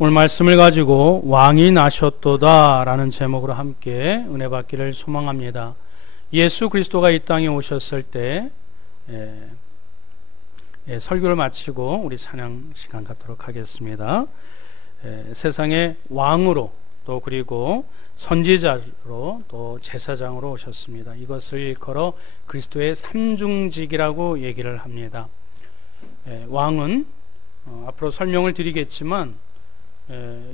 오늘 말씀을 가지고 왕이 나셨도다 라는 제목으로 함께 은혜 받기를 소망합니다. 예수 그리스도가 이 땅에 오셨을 때 설교를 마치고 우리 찬양 시간 갖도록 하겠습니다. 세상의 왕으로 또 그리고 선지자로 또 제사장으로 오셨습니다. 이것을 일컬어 그리스도의 삼중직이라고 얘기를 합니다. 왕은 앞으로 설명을 드리겠지만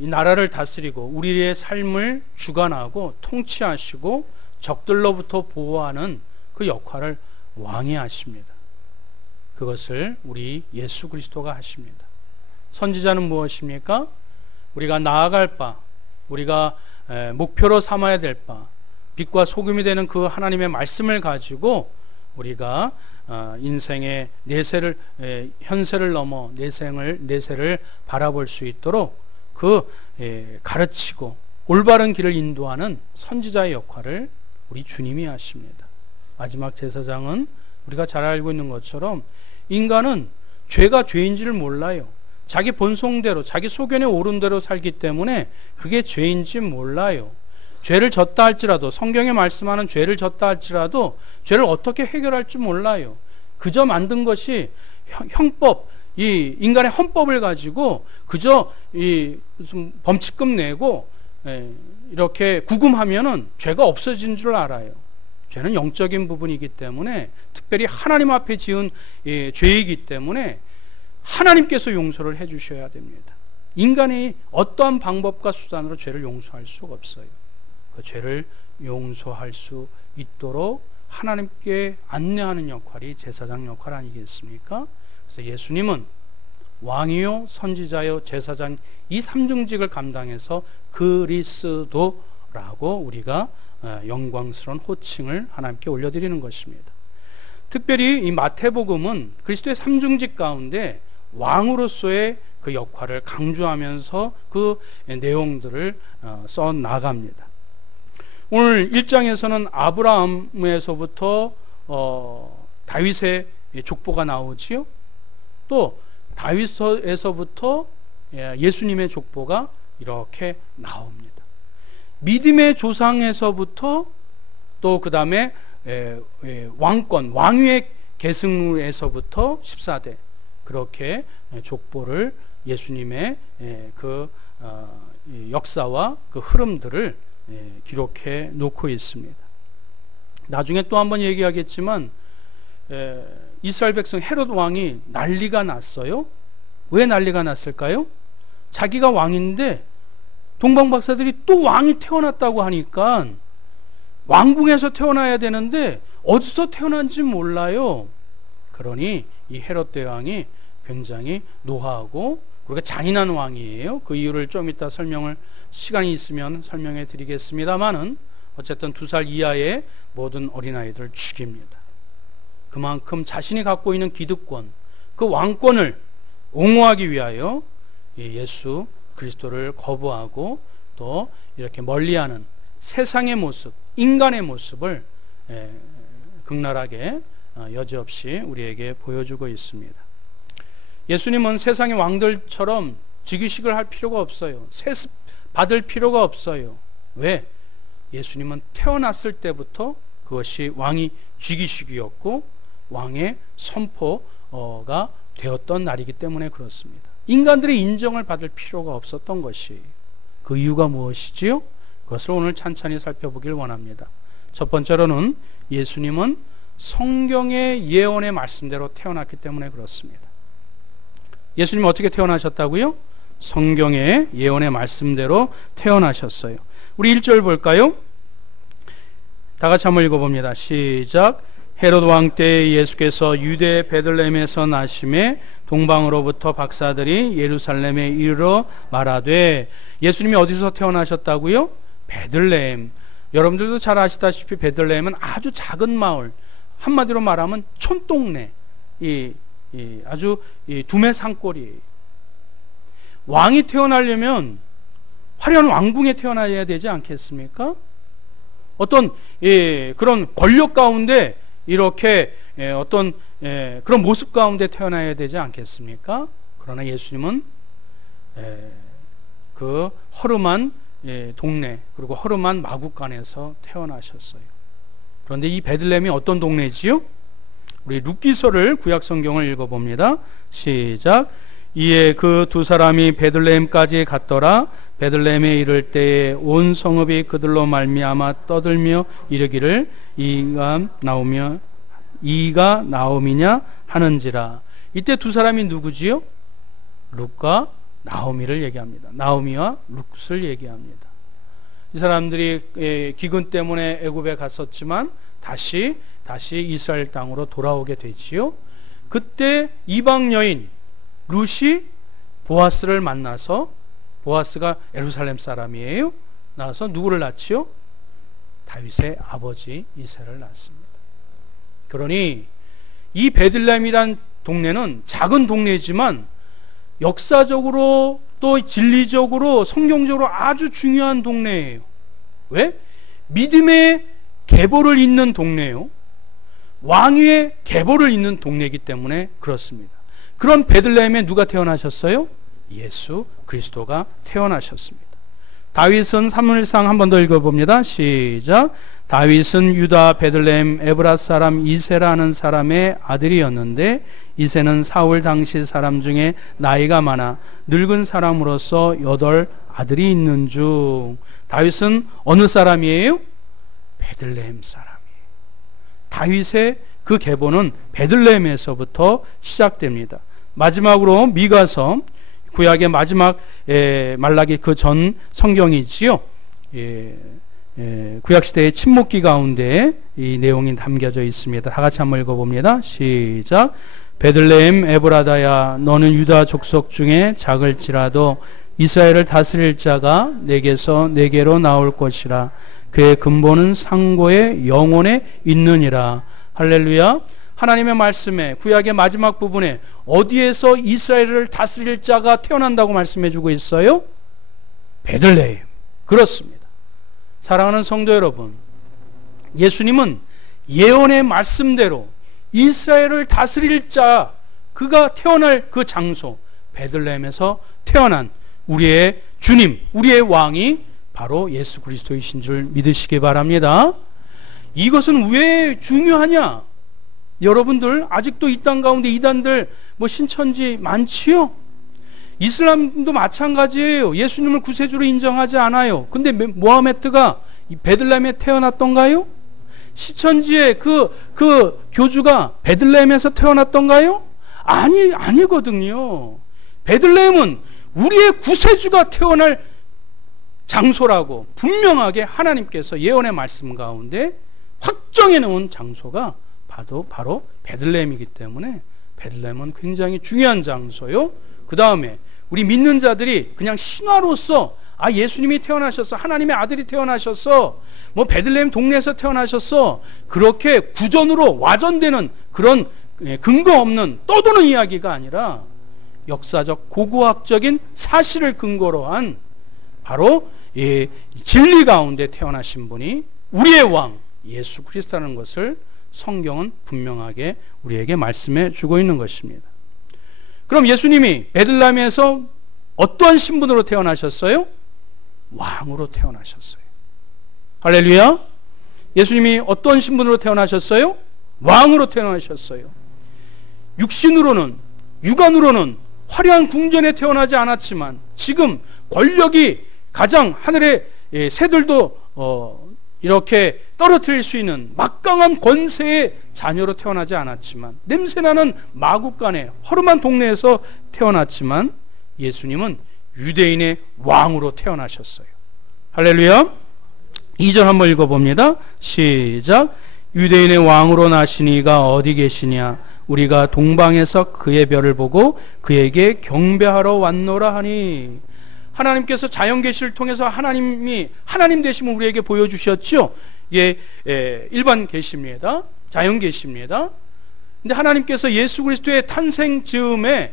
이 나라를 다스리고 우리의 삶을 주관하고 통치하시고 적들로부터 보호하는 그 역할을 왕이 하십니다. 그것을 우리 예수 그리스도가 하십니다. 선지자는 무엇입니까? 우리가 나아갈 바, 우리가 목표로 삼아야 될 바, 빛과 소금이 되는 그 하나님의 말씀을 가지고 우리가 인생의 현세를 넘어 내세를 바라볼 수 있도록 가르치고 올바른 길을 인도하는 선지자의 역할을 우리 주님이 하십니다. 마지막 제사장은 우리가 잘 알고 있는 것처럼 인간은 죄가 죄인지를 몰라요. 자기 본성대로 자기 소견에 오른 대로 살기 때문에 그게 죄인지 몰라요. 죄를 졌다 할지라도 성경에 말씀하는 죄를 졌다 할지라도 죄를 어떻게 해결할지 몰라요. 그저 만든 것이 형법, 이 인간의 헌법을 가지고 그저 이 무슨 범칙금 내고 이렇게 구금하면은 죄가 없어진 줄 알아요. 죄는 영적인 부분이기 때문에 특별히 하나님 앞에 지은 죄이기 때문에 하나님께서 용서를 해 주셔야 됩니다. 인간이 어떠한 방법과 수단으로 죄를 용서할 수가 없어요. 그 죄를 용서할 수 있도록 하나님께 안내하는 역할이 제사장 역할 아니겠습니까? 그래서 예수님은 왕이요 선지자요 제사장 이 삼중직을 감당해서 그리스도라고 우리가 영광스러운 호칭을 하나님께 올려드리는 것입니다. 특별히 이 마태복음은 그리스도의 삼중직 가운데 왕으로서의 그 역할을 강조하면서 그 내용들을 써 나갑니다. 오늘 1장에서는 아브라함에서부터 다윗의 족보가 나오지요. 또 다윗에서부터 예수님의 족보가 이렇게 나옵니다. 믿음의 조상에서부터 또 그 다음에 왕권, 왕위의 계승에서부터 14대 그렇게 족보를 예수님의 그 역사와 그 흐름들을 기록해 놓고 있습니다. 나중에 또 한번 얘기하겠지만 이스라엘 백성 헤롯 왕이 난리가 났어요. 왜 난리가 났을까요? 자기가 왕인데 동방 박사들이 또 왕이 태어났다고 하니까 왕궁에서 태어나야 되는데 어디서 태어난지 몰라요. 그러니 이 헤롯 대왕이 굉장히 노하고 그리고 잔인한 왕이에요. 그 이유를 좀 이따 시간이 있으면 설명해 드리겠습니다만은 어쨌든 2살 이하의 모든 어린아이들을 죽입니다. 그만큼 자신이 갖고 있는 기득권, 그 왕권을 옹호하기 위하여 예수 그리스도를 거부하고 또 이렇게 멀리하는 세상의 모습, 인간의 모습을 극렬하게 여지없이 우리에게 보여주고 있습니다. 예수님은 세상의 왕들처럼 즉위식을 할 필요가 없어요. 세습 받을 필요가 없어요. 왜? 예수님은 태어났을 때부터 그것이 왕이 즉위식이었고 왕의 선포가 되었던 날이기 때문에 그렇습니다. 인간들의 인정을 받을 필요가 없었던 것이 그 이유가 무엇이지요? 그것을 오늘 찬찬히 살펴보길 원합니다. 첫 번째로는 예수님은 성경의 예언의 말씀대로 태어났기 때문에 그렇습니다. 예수님은 어떻게 태어나셨다고요? 성경의 예언의 말씀대로 태어나셨어요. 우리 1절 볼까요? 다 같이 한번 읽어봅니다. 시작. 헤롯 왕 때 예수께서 유대 베들레헴에서 나심에 동방으로부터 박사들이 예루살렘에 이르러 말하되. 예수님이 어디서 태어나셨다고요? 베들레헴. 여러분들도 잘 아시다시피 베들레헴은 아주 작은 마을, 한마디로 말하면 촌동네, 아주 두메 산골이에요. 왕이 태어나려면 화려한 왕궁에 태어나야 되지 않겠습니까? 어떤 그런 권력 가운데 이렇게 어떤 그런 모습 가운데 태어나야 되지 않겠습니까? 그러나 예수님은 그 허름한 동네, 그리고 허름한 마구간에서 태어나셨어요. 그런데 이 베들레헴이 어떤 동네지요? 우리 룻기서를 구약 성경을 읽어봅니다. 시작. 이에 그 두 사람이 베들레헴까지 갔더라. 베들레헴에 이를 때에 온 성읍이 그들로 말미암아 떠들며 이르기를 이가 나오미냐 하는지라. 이때 두 사람이 누구지요? 룻과 나오미를 얘기합니다. 나오미와 룻을 얘기합니다. 이 사람들이 기근 때문에 애굽에 갔었지만 다시 이스라엘 땅으로 돌아오게 되지요. 그때 이방 여인 룻이 보아스를 만나서, 보아스가 예루살렘 사람이에요. 나와서 누구를 낳지요? 다윗의 아버지 이새를 낳습니다. 그러니 이 베들레헴이란 동네는 작은 동네지만 역사적으로 또 진리적으로 성경적으로 아주 중요한 동네예요. 왜? 믿음의 계보를 잇는 동네요. 왕위의 계보를 잇는 동네이기 때문에 그렇습니다. 그런 베들레헴에 누가 태어나셨어요? 예수 그리스도가 태어나셨습니다. 다윗은 사무엘상 한 번 더 읽어봅니다. 시작. 다윗은 유다 베들레헴 에브라 사람 이새라는 사람의 아들이었는데 이새는 사울 당시 사람 중에 나이가 많아 늙은 사람으로서 8 아들이 있는 중. 다윗은 어느 사람이에요? 베들레헴 사람이에요. 다윗의 그 계보는 베들레헴에서부터 시작됩니다. 마지막으로 미가서, 구약의 마지막 말라기 그 전 성경이지요. 구약시대의 침묵기 가운데 이 내용이 담겨져 있습니다. 다 같이 한번 읽어봅니다. 시작. 베들레헴 에브라다야, 너는 유다 족속 중에 작을지라도 이스라엘을 다스릴 자가 내게서 내게로 나올 것이라. 그의 근본은 상고의 영혼에 있느니라. 할렐루야. 하나님의 말씀에, 구약의 마지막 부분에 어디에서 이스라엘을 다스릴 자가 태어난다고 말씀해 주고 있어요? 베들레헴. 그렇습니다. 사랑하는 성도 여러분, 예수님은 예언의 말씀대로 이스라엘을 다스릴 자, 그가 태어날 그 장소 베들레헴에서 태어난 우리의 주님, 우리의 왕이 바로 예수 그리스도이신 줄 믿으시기 바랍니다. 이것은 왜 중요하냐? 여러분들 아직도 이 땅 가운데 이단들 신천지 많지요? 이슬람도 마찬가지예요. 예수님을 구세주로 인정하지 않아요. 근데 모하메트가 베들레헴에 태어났던가요? 시천지의 그 교주가 베들레헴에서 태어났던가요? 아니거든요. 베들레헴은 우리의 구세주가 태어날 장소라고 분명하게 하나님께서 예언의 말씀 가운데 확정해 놓은 장소가 바로 베들레헴이기 때문에 베들레헴은 굉장히 중요한 장소요. 그 다음에 우리 믿는 자들이 그냥 신화로서 예수님이 태어나셨어, 하나님의 아들이 태어나셨어, 베들레헴 동네에서 태어나셨어, 그렇게 구전으로 와전되는 그런 근거 없는 떠도는 이야기가 아니라 역사적 고고학적인 사실을 근거로 한 바로 이 진리 가운데 태어나신 분이 우리의 왕 예수 그리스도라는 것을 성경은 분명하게 우리에게 말씀해 주고 있는 것입니다. 그럼 예수님이 베들레헴에서 어떠한 신분으로 태어나셨어요? 왕으로 태어나셨어요. 할렐루야. 예수님이 어떤 신분으로 태어나셨어요? 왕으로 태어나셨어요. 육안으로는 화려한 궁전에 태어나지 않았지만 지금 권력이 가장 하늘의 새들도 이렇게 떨어뜨릴 수 있는 막강한 권세의 자녀로 태어나지 않았지만, 냄새나는 마구간에 허름한 동네에서 태어났지만 예수님은 유대인의 왕으로 태어나셨어요. 할렐루야. 2절 한번 읽어봅니다. 시작. 유대인의 왕으로 나신 이가 어디 계시냐? 우리가 동방에서 그의 별을 보고 그에게 경배하러 왔노라 하니. 하나님께서 자연 계시를 통해서 하나님이 하나님 되심을 우리에게 보여주셨죠. 일반 계시입니다. 자연 계시입니다. 근데 하나님께서 예수 그리스도의 탄생 즈음에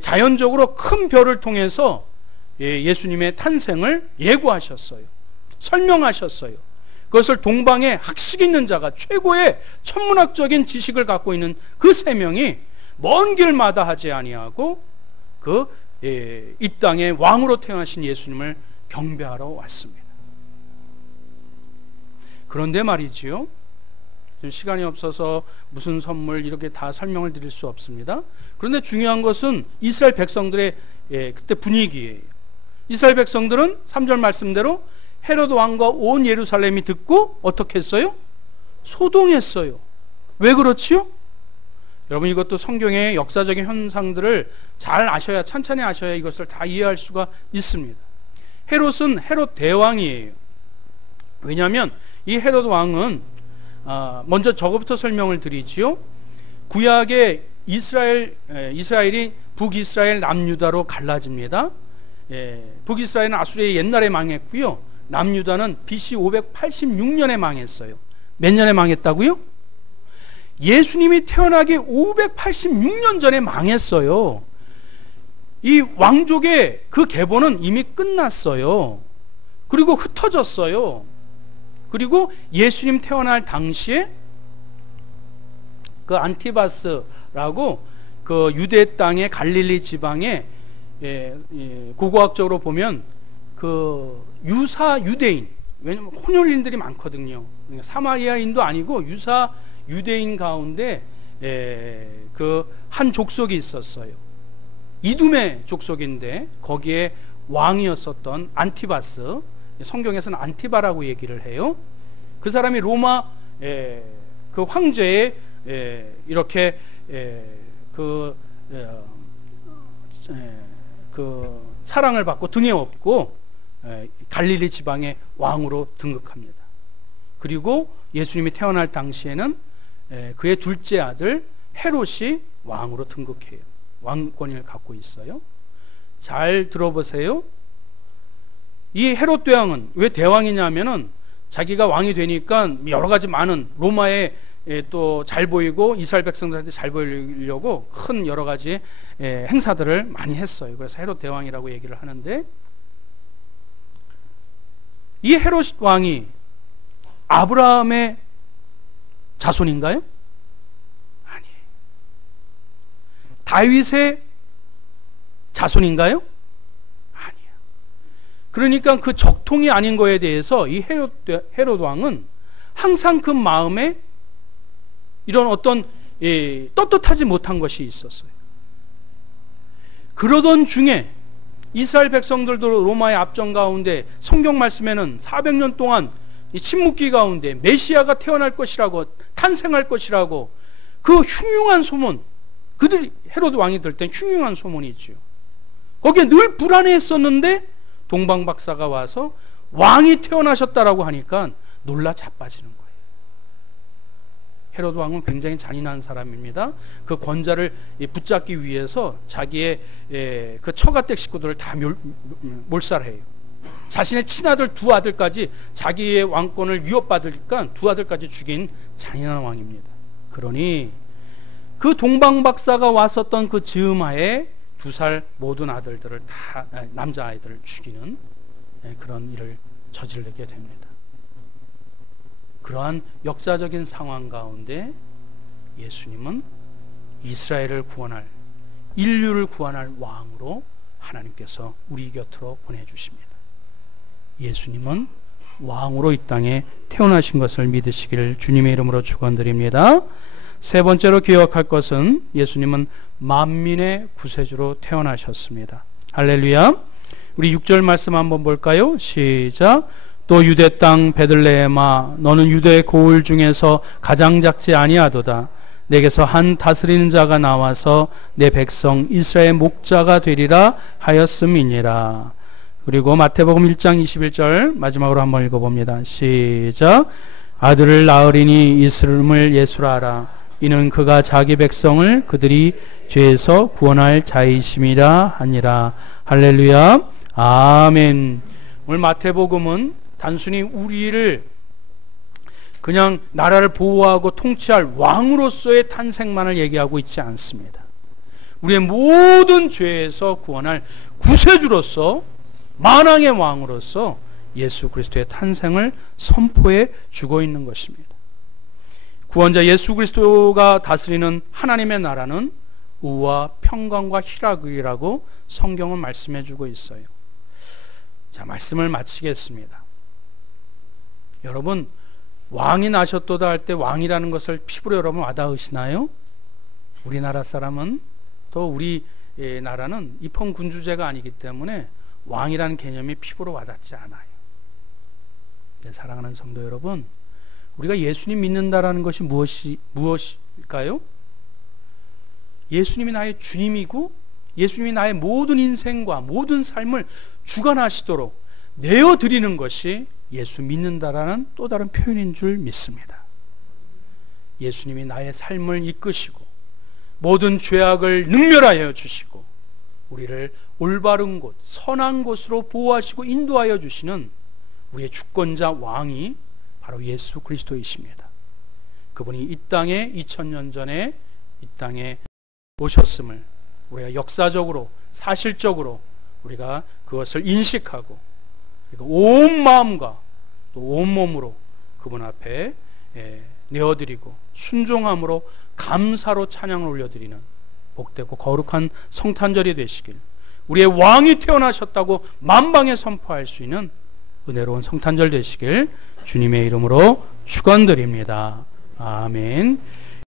자연적으로 큰 별을 통해서 예수님의 탄생을 예고하셨어요. 설명하셨어요. 그것을 동방에 학식 있는 자가, 최고의 천문학적인 지식을 갖고 있는 그 세 명이 먼 길마다 하지 아니하고 그 이 땅에 왕으로 태어나신 예수님을 경배하러 왔습니다. 그런데 말이지요, 지금 시간이 없어서 무슨 선물 이렇게 다 설명을 드릴 수 없습니다. 그런데 중요한 것은 이스라엘 백성들의 그때 분위기예요. 이스라엘 백성들은 3절 말씀대로 헤롯 왕과 온 예루살렘이 듣고 어떻게 했어요? 소동했어요. 왜 그렇지요? 여러분, 이것도 성경의 역사적인 현상들을 잘 아셔야, 찬찬히 아셔야 이것을 다 이해할 수가 있습니다. 헤롯은 헤롯 대왕이에요. 왜냐하면 이 헤롯 왕은 먼저 저거부터 설명을 드리지요. 구약의 이스라엘이 북이스라엘 남유다로 갈라집니다. 북이스라엘은 아수르의 옛날에 망했고요, 남유다는 BC 586년에 망했어요. 몇 년에 망했다고요? 예수님이 태어나기 586년 전에 망했어요. 이 왕족의 그 계보는 이미 끝났어요. 그리고 흩어졌어요. 그리고 예수님 태어날 당시에 그 안티바스라고 그 유대 땅의 갈릴리 지방에 고고학적으로 보면 그 유사 유대인, 왜냐면 혼혈인들이 많거든요. 그러니까 사마리아인도 아니고 유사 유대인 가운데 그 한 족속이 있었어요. 이두메 족속인데 거기에 왕이었었던 안티바스, 성경에서는 안티바라고 얘기를 해요. 그 사람이 로마 그 황제의 이렇게 그 사랑을 받고 등에 업고 갈릴리 지방의 왕으로 등극합니다. 그리고 예수님이 태어날 당시에는 그의 둘째 아들 헤롯이 왕으로 등극해요. 왕권을 갖고 있어요. 잘 들어보세요. 이 헤롯 대왕은 왜 대왕이냐면은 자기가 왕이 되니까 여러 가지 많은 로마에 또 잘 보이고 이스라엘 백성들한테 잘 보이려고 큰 여러 가지 행사들을 많이 했어요. 그래서 헤롯 대왕이라고 얘기를 하는데, 이 헤롯 왕이 아브라함의 자손인가요? 아니에요. 다윗의 자손인가요? 아니에요. 그러니까 그 적통이 아닌 거에 대해서 이 헤롯 왕은 항상 그 마음에 이런 어떤 떳떳하지 못한 것이 있었어요. 그러던 중에 이스라엘 백성들도 로마의 압정 가운데 성경 말씀에는 400년 동안 이 침묵기 가운데 메시아가 태어날 것이라고, 탄생할 것이라고 그 흉흉한 소문, 그들이 헤롯 왕이 들 땐 흉흉한 소문이 있죠. 거기에 늘 불안해했었는데 동방박사가 와서 왕이 태어나셨다라고 하니까 놀라 자빠지는 거예요. 헤롯 왕은 굉장히 잔인한 사람입니다. 그 권자를 붙잡기 위해서 자기의 그 처가댁 식구들을 다 몰살해요. 자신의 친아들 두 아들까지, 자기의 왕권을 위협받으니까 두 아들까지 죽인 잔인한 왕입니다. 그러니 그 동방박사가 왔었던 그 즈음하에 2살 모든 아들들을 다, 남자아이들을 죽이는 그런 일을 저지르게 됩니다. 그러한 역사적인 상황 가운데 예수님은 이스라엘을 구원할, 인류를 구원할 왕으로 하나님께서 우리 곁으로 보내주십니다. 예수님은 왕으로 이 땅에 태어나신 것을 믿으시기를 주님의 이름으로 축원드립니다. 세 번째로 기억할 것은 예수님은 만민의 구세주로 태어나셨습니다. 할렐루야. 우리 6절 말씀 한번 볼까요? 시작. 또 유대 땅 베들레헴아, 너는 유대 고을 중에서 가장 작지 아니하도다. 내게서 한 다스리는 자가 나와서 내 백성 이스라엘 목자가 되리라 하였음이니라. 그리고 마태복음 1장 21절 마지막으로 한번 읽어봅니다. 시작. 아들을 낳으리니 이름을 예수라 하라. 이는 그가 자기 백성을 그들이 죄에서 구원할 자이심이라 하니라. 할렐루야. 아멘. 오늘 마태복음은 단순히 우리를 그냥 나라를 보호하고 통치할 왕으로서의 탄생만을 얘기하고 있지 않습니다. 우리의 모든 죄에서 구원할 구세주로서, 만왕의 왕으로서 예수 그리스도의 탄생을 선포해 주고 있는 것입니다. 구원자 예수 그리스도가 다스리는 하나님의 나라는 의와 평강과 희락이라고 성경은 말씀해 주고 있어요. 자, 말씀을 마치겠습니다. 여러분, 왕이 나셨도다 할 때 왕이라는 것을 피부로 여러분 와닿으시나요? 우리나라 사람은, 또 우리 나라는 입헌군주제가 아니기 때문에 왕이라는 개념이 피부로 와닿지 않아요. 사랑하는 성도 여러분, 우리가 예수님 믿는다라는 것이 무엇일까요? 예수님이 나의 주님이고 예수님이 나의 모든 인생과 모든 삶을 주관하시도록 내어드리는 것이 예수 믿는다라는 또 다른 표현인 줄 믿습니다. 예수님이 나의 삶을 이끄시고 모든 죄악을 능멸하여 주시고 우리를 올바른 곳, 선한 곳으로 보호하시고 인도하여 주시는 우리의 주권자 왕이 바로 예수 그리스도이십니다. 그분이 이 땅에 2000년 전에 이 땅에 오셨음을 우리가 역사적으로 사실적으로 우리가 그것을 인식하고 온 마음과 또 온 몸으로 그분 앞에 내어드리고 순종함으로 감사로 찬양을 올려드리는 복되고 거룩한 성탄절이 되시길, 우리의 왕이 태어나셨다고 만방에 선포할 수 있는 은혜로운 성탄절 되시길 주님의 이름으로 축원드립니다. 아멘.